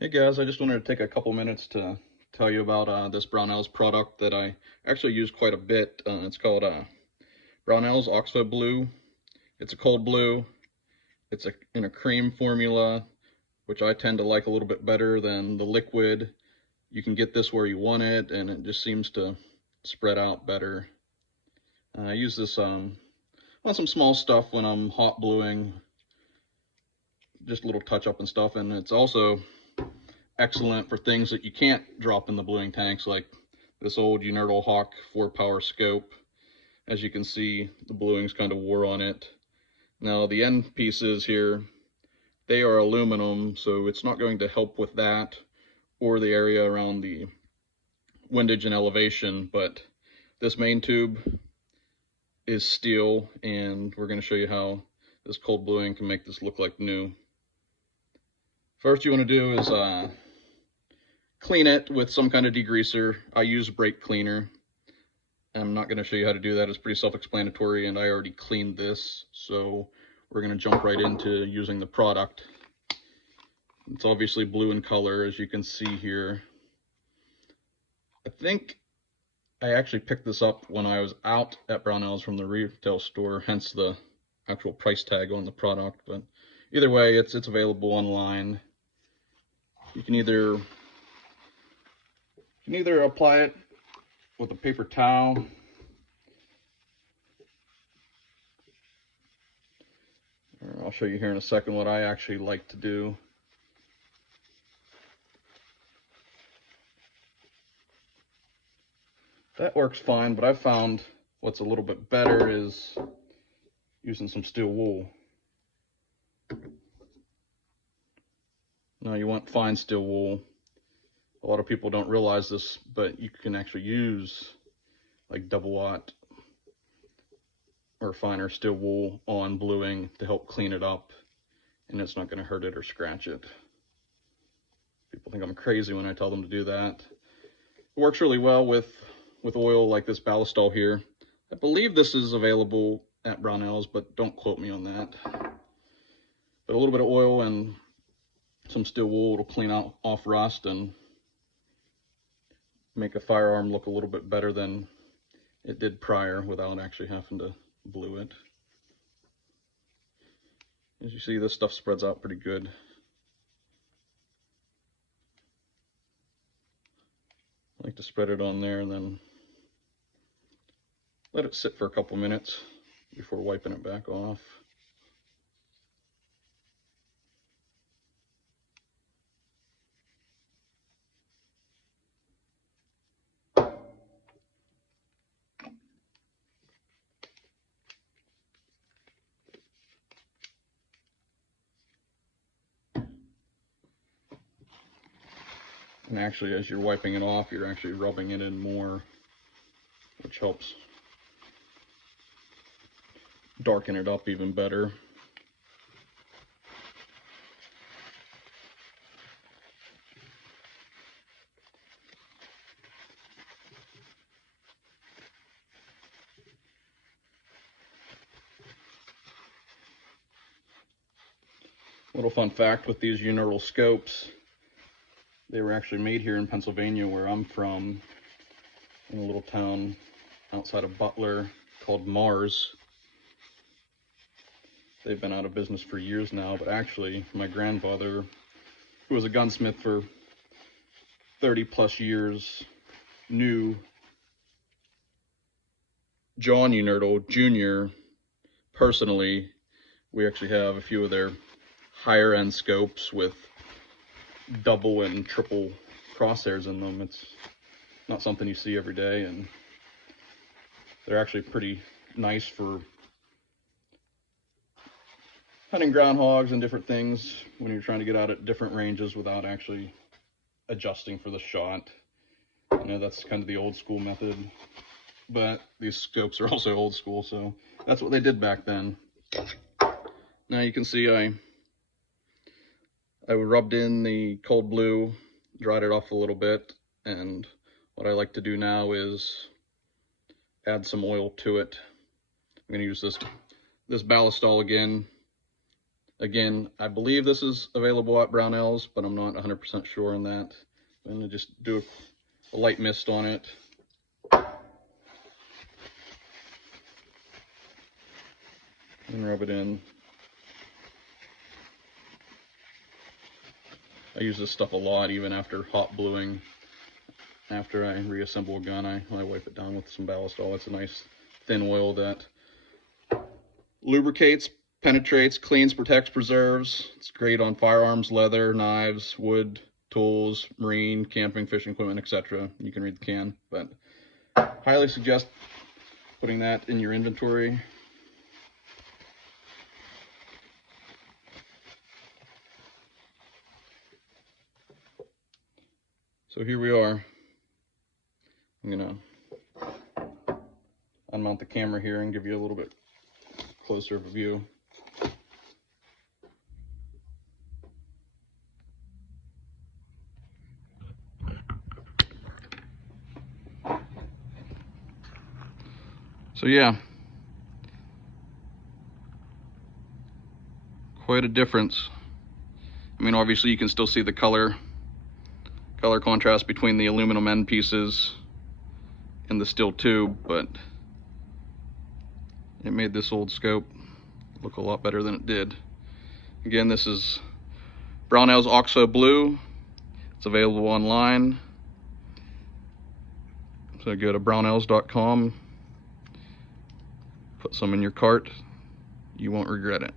Hey guys, I just wanted to take a couple minutes to tell you about this Brownells product that I actually use quite a bit. It's called Brownells Oxpho Blue. It's a cold blue. It's in a cream formula, which I tend to like a little bit better than the liquid. You can get this where you want it, and it just seems to spread out better. I use this on some small stuff when I'm hot bluing, just a little touch up and stuff, and it's also excellent for things that you can't drop in the bluing tanks, like this old Unertl Hawk 4-power scope. As you can see, the bluing's kind of wore on it. Now the end pieces here, they are aluminum, so it's not going to help with that or the area around the windage and elevation, but this main tube is steel, and we're going to show you how this cold bluing can make this look like new. First you want to do is clean it with some kind of degreaser. I use brake cleaner. I'm not going to show you how to do that. It's pretty self-explanatory, and I already cleaned this, so we're going to jump right into using the product. It's obviously blue in color, as you can see here. I think I actually picked this up when I was out at Brownells from the retail store, hence the actual price tag on the product. But either way, it's available online. You can either apply it with a paper towel, or I'll show you here in a second what I actually like to do. That works fine, but I've found what's a little bit better is using some steel wool. Now you want fine steel wool. A lot of people don't realize this, but you can actually use like double aught or finer steel wool on bluing to help clean it up, and it's not going to hurt it or scratch it. People think I'm crazy when I tell them to do that. It works really well with oil like this ballistol here. I believe this is available at Brownells, but don't quote me on that. But a little bit of oil and some steel wool will clean off rust and make a firearm look a little bit better than it did prior without actually having to blue it. As you see, this stuff spreads out pretty good. I like to spread it on there and then let it sit for a couple minutes before wiping it back off. And actually, as you're wiping it off, you're actually rubbing it in more, which helps darken it up even better. Little fun fact with these Unertl scopes, they were actually made here in Pennsylvania, where I'm from, in a little town outside of Butler called Mars. They've been out of business for years now, but actually my grandfather, who was a gunsmith for 30 plus years, knew John Unertl Jr. personally. We actually have a few of their higher end scopes with double and triple crosshairs in them. It's not something you see every day, and they're actually pretty nice for hunting groundhogs and different things when you're trying to get out at different ranges without actually adjusting for the shot. I know that's kind of the old school method, but these scopes are also old school, so that's what they did back then. Now you can see I rubbed in the cold blue, dried it off a little bit, and what I like to do now is add some oil to it. I'm going to use this ballistol again. Again, I believe this is available at Brownells, but I'm not 100% sure on that. I'm going to just do a light mist on it. And rub it in. I use this stuff a lot, even after hot bluing. After I reassemble a gun, I wipe it down with some ballast oil. It's a nice thin oil that lubricates, penetrates, cleans, protects, preserves. It's great on firearms, leather, knives, wood, tools, marine, camping, fishing equipment, etc. You can read the can, but highly suggest putting that in your inventory. So here we are. I'm gonna unmount the camera here and give you a little bit closer of a view. So yeah, quite a difference. I mean, obviously you can still see the color contrast between the aluminum end pieces and the steel tube, but it made this old scope look a lot better than it did. Again, this is Brownells Oxpho Blue. It's available online. So go to brownells.com, put some in your cart. You won't regret it.